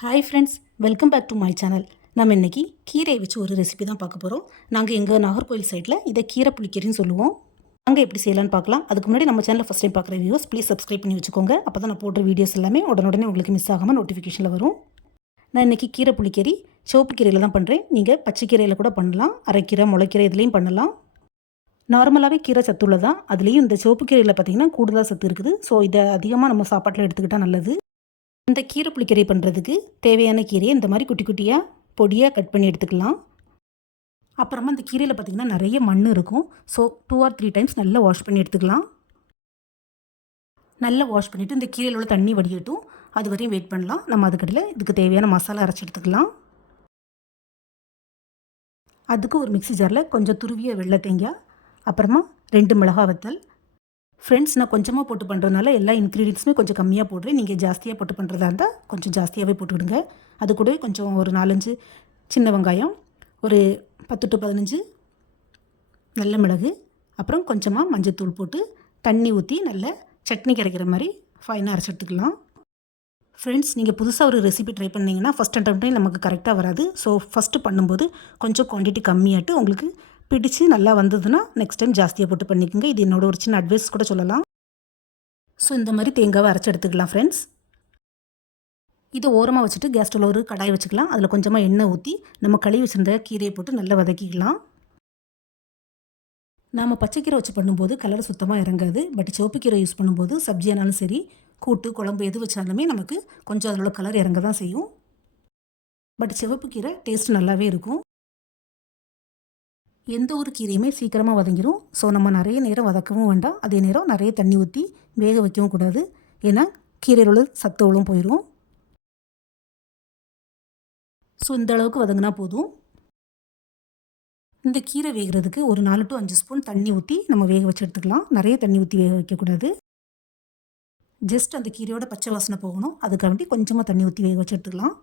Hi friends welcome back to my channel நம்ம இன்றைக்கி கீரையை வச்சு ஒரு ரெசிபி தான் பார்க்க போகிறோம் நாங்கள் எங்கள் நாகர்கோவில் சைடில் இதை கீரை புளிக்கீரைன்னு சொல்லுவோம். அங்கே எப்படி செய்யலான்னு பார்க்கலாம். அதுக்கு முன்னாடி நம்ம சேனலில் ஃபஸ்ட் டைம் பார்க்குற வியூஸ் ப்ளீஸ் சப்ஸ்கிரைப் பண்ணி வச்சுக்கோங்க. அப்போ தான் நான் போடுற வீடியோஸ் எல்லாமே உடனுடனே உங்களுக்கு மிஸ் ஆகாமல் நோட்டிஃபிகேஷனில் வரும். நான் இன்றைக்கி கீரை புளிக்கறி சிவப்பு கீரையில் தான் பண்ணுறேன் நீங்கள் பச்சை கீரையில் கூட பண்ணலாம். அரைக்கீரை முளைக்கீரை இதுலேயும் பண்ணலாம். நார்மலாகவே கீரை சத்துள்ள தான் அதுலேயும் இந்த சிவப்பு கீரையில் பார்த்திங்கன்னா கூடுதலாக சத்து இருக்குது. ஸோ இதை அதிகமாக நம்ம சாப்பாட்டில் எடுத்துக்கிட்டால் நல்லது. இந்த கீரை புளிக்கீரை பண்ணுறதுக்கு தேவையான கீரையை இந்த மாதிரி குட்டி குட்டியாக பொடியாக கட் பண்ணி எடுத்துக்கலாம். அப்புறமா இந்த கீரையில் பார்த்திங்கன்னா நிறைய மண் இருக்கும். So two or three times நல்லா வாஷ் பண்ணி எடுத்துக்கலாம். நல்லா வாஷ் பண்ணிவிட்டு இந்த கீரையில் உள்ள தண்ணி வடியட்டும். அது வரையும் வெயிட் பண்ணலாம். நம்ம அதுக்கடையில் இதுக்கு தேவையான மசாலா அரைச்சி எடுத்துக்கலாம். அதுக்கு ஒரு மிக்சி ஜாரில் கொஞ்சம் துருவிய வெள்ளை தேங்காய் அப்புறமா ரெண்டு மிளகா வத்தல் ஃப்ரெண்ட்ஸ் நான் கொஞ்சமாக போட்டு பண்ணுறதுனால எல்லா இன்க்ரீடியன்ஸுமே கொஞ்சம் கம்மியாக போடுறேன். நீங்கள் ஜாஸ்தியாக போட்டு பண்ணுறதா இருந்தால் கொஞ்சம் ஜாஸ்தியாகவே போட்டுக்கிடுங்க. அது கூட கொஞ்சம் ஒரு நாலஞ்சு சின்ன வெங்காயம் ஒரு பத்து டு பதினஞ்சு நல்ல மிளகு அப்புறம் கொஞ்சமாக மஞ்சத்தூள் போட்டு தண்ணி ஊற்றி நல்ல சட்னி கிடைக்கிற மாதிரி ஃபைனாக அரைச்சி எடுத்துக்கலாம் ஃப்ரெண்ட்ஸ் நீங்கள் புதுசாக ஒரு ரெசிபி ட்ரை பண்ணிங்கன்னா ஃபஸ்ட் அட்டம்ப்டே நமக்கு கரெக்டாக வராது. ஸோ ஃபஸ்ட்டு பண்ணும்போது கொஞ்சம் குவான்டிட்டி கம்மியாட்டு உங்களுக்கு பிடிச்சு நல்லா வந்ததுன்னா நெக்ஸ்ட் டைம் ஜாஸ்தியாக போட்டு பண்ணிக்கோங்க. இது என்னோட ஒரு சின்ன அட்வைஸ் கூட சொல்லலாம். ஸோ இந்த மாதிரி தேங்காவை அரைச்சி எடுத்துக்கலாம் ஃப்ரெண்ட்ஸ் இதை ஓரமாக வச்சுட்டு கேஸ் ஸ்டவ்வில் ஒரு கடாய் வச்சுக்கலாம். அதில் கொஞ்சமாக எண்ணெய் ஊற்றி நம்ம கழுவி வச்சுருந்த கீரையை போட்டு நல்லா வதக்கிக்கலாம். நாம் பச்சைக்கீரை வச்சு பண்ணும்போது கலர் சுத்தமாக இறங்காது. பட் சிவப்புக்கீரை யூஸ் பண்ணும்போது சப்ஜியானாலும் சரி கூட்டு குழம்பு எது வச்சாலுமே நமக்கு கொஞ்சம் அதில் கலர் இறங்க தான் செய்யும். பட் சிவப்பு கீரை டேஸ்ட் நல்லாவே இருக்கும். எந்த ஒரு கீரையுமே சீக்கிரமாக வதங்கிடும் ஸோ நம்ம நிறைய நேரம் வதக்கவும் வேண்டாம். அதே நேரம் நிறைய தண்ணி ஊற்றி வேக வைக்கவும் கூடாது. ஏன்னா கீரையில் உள்ள சத்தோளும் போயிடும் ஸோ இந்த அளவுக்கு வதங்கினா போதும். இந்த கீரை வேகிறதுக்கு ஒரு நாலு டு அஞ்சு ஸ்பூன் தண்ணி ஊற்றி நம்ம வேக வச்சு எடுத்துக்கலாம். நிறைய தண்ணி ஊற்றி வேக வைக்கக்கூடாது ஜஸ்ட் அந்த கீரையோட பச்சை வாசனை போகணும். அதுக்காண்டி கொஞ்சமாக தண்ணி ஊற்றி வேக வச்சு எடுத்துக்கலாம்.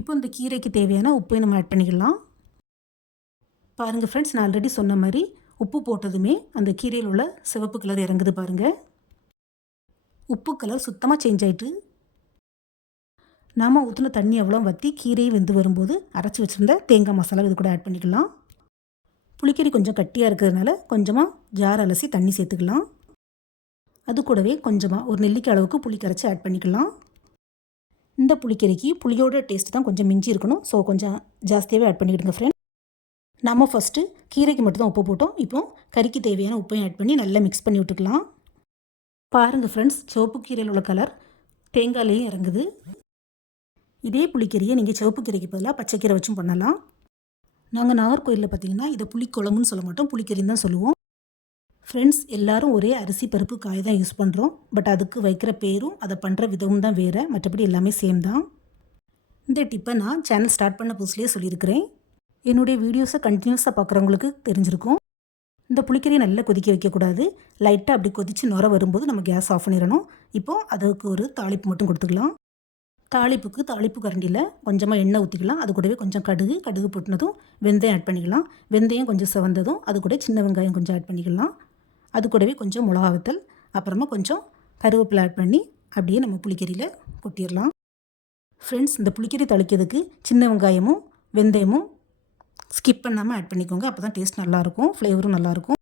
இப்போ இந்த கீரைக்கு தேவையான உப்பையும் நம்ம ஆட் பண்ணிக்கலாம். பாருங்கள் ஃப்ரெண்ட்ஸ் நான் ஆல்ரெடி சொன்ன மாதிரி உப்பு போட்டதுமே அந்த கீரையில் உள்ள சிவப்பு கலர் இறங்குது பாருங்கள் உப்பு கலர் சுத்தமாக சேஞ்ச் ஆகிட்டு நாம் ஊற்றின தண்ணி எவ்வளோ வற்றி கீரையை வெந்து வரும்போது அரைச்சி வச்சுருந்த தேங்காய் மசாலா இது கூட ஆட் பண்ணிக்கலாம். புளிக்கறி கொஞ்சம் கட்டியாக இருக்கிறதுனால கொஞ்சமாக ஜார் அலசி தண்ணி சேர்த்துக்கலாம். அது கூடவே கொஞ்சமாக ஒரு நெல்லிக்காய் அளவுக்கு புளி கரைச்சி ஆட் பண்ணிக்கலாம். இந்த புளிக்கறிக்கு புளியோட டேஸ்ட் தான் கொஞ்சம் மிஞ்சி இருக்கணும். ஸோ கொஞ்சம் ஜாஸ்தியாகவே ஆட் பண்ணிக்கிடுங்க ஃப்ரெண்ட் நம்ம ஃபஸ்ட்டு கீரைக்கு மட்டும்தான் உப்பு போட்டோம். இப்போ கறிக்கு தேவையான உப்பையும் ஆட் பண்ணி நல்லா மிக்ஸ் பண்ணி விட்டுக்கலாம். பாருங்கள் ஃப்ரெண்ட்ஸ் சிவப்பு கீரையில் உள்ள கலர் தேங்காயிலையும் இறங்குது. இதே புளிக்கீரையை நீங்கள் சிவப்பு கீரைக்கு பதிலாக பச்சைக்கீரை வச்சும் பண்ணலாம். நாங்கள் நாகர்கோயிலில் பார்த்தீங்கன்னா இதை புளிக்குழம்புன்னு சொல்ல மாட்டோம். புளிக்கறின்னு தான் சொல்லுவோம். ஃப்ரெண்ட்ஸ் எல்லோரும் ஒரே அரிசி பருப்பு காய் தான் யூஸ் பண்ணுறோம் பட் அதுக்கு வைக்கிற பேரும் அதை பண்ணுற விதமும் தான் வேறு. மற்றபடி எல்லாமே சேம் தான். இந்த டிப்பை நான் சேனல் ஸ்டார்ட் பண்ண புதுசுலேயே சொல்லியிருக்கிறேன். என்னுடைய வீடியோஸை கண்டினியூஸாக பார்க்குறவங்களுக்கு தெரிஞ்சிருக்கும். இந்த புளிக்கறியை நல்லா கொதிக்க வைக்கக்கூடாது. லைட்டாக அப்படி கொதித்து நுர வரும்போது நம்ம கேஸ் ஆஃப் பண்ணிடணும். இப்போது அதுக்கு ஒரு தாளிப்பு மட்டும் கொடுத்துக்கலாம். தாளிப்புக்கு தாளிப்பு கரண்டியில் கொஞ்சமாக எண்ணெய் ஊற்றிக்கலாம் அது கூடவே கொஞ்சம் கடுகு கடுகு போட்டினதும் வெந்தயம் ஆட் பண்ணிக்கலாம். வெந்தயம் கொஞ்சம் செவந்ததும் அது கூட சின்ன வெங்காயம் கொஞ்சம் ஆட் பண்ணிக்கலாம். அது கூடவே கொஞ்சம் மிளகா வத்தல் அப்புறமா கொஞ்சம் கருவேப்பிலை ஆட் பண்ணி அப்படியே நம்ம புளிக்கறியில் கொட்டிடலாம். ஃப்ரெண்ட்ஸ் இந்த புளிக்கறி தளிக்கிறதுக்கு சின்ன வெங்காயமும் வெந்தயமும் ஸ்கிப் பண்ணாமல் ஆட் பண்ணிக்கோங்க. அப்போ தான் டேஸ்ட் நல்லாயிருக்கும் ஃப்ளேவரும் நல்லாயிருக்கும்.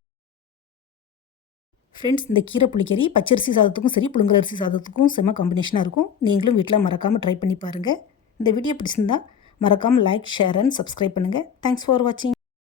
ஃப்ரெண்ட்ஸ் இந்த கீரை புளிக்கறி பச்சரிசி சாதத்துக்கும் சரி புழுங்கலரிசி சாதத்துக்கும் செம்ம காம்பினேஷனாக இருக்கும். நீங்களும் வீட்டில் மறக்காமல் ட்ரை பண்ணி பாருங்கள் இந்த வீடியோ பிடிச்சிருந்தா மறக்காமல் லைக் ஷேர் அண்ட் சப்ஸ்கிரைப் பண்ணுங்கள் தேங்க்ஸ் ஃபார் வாட்சிங்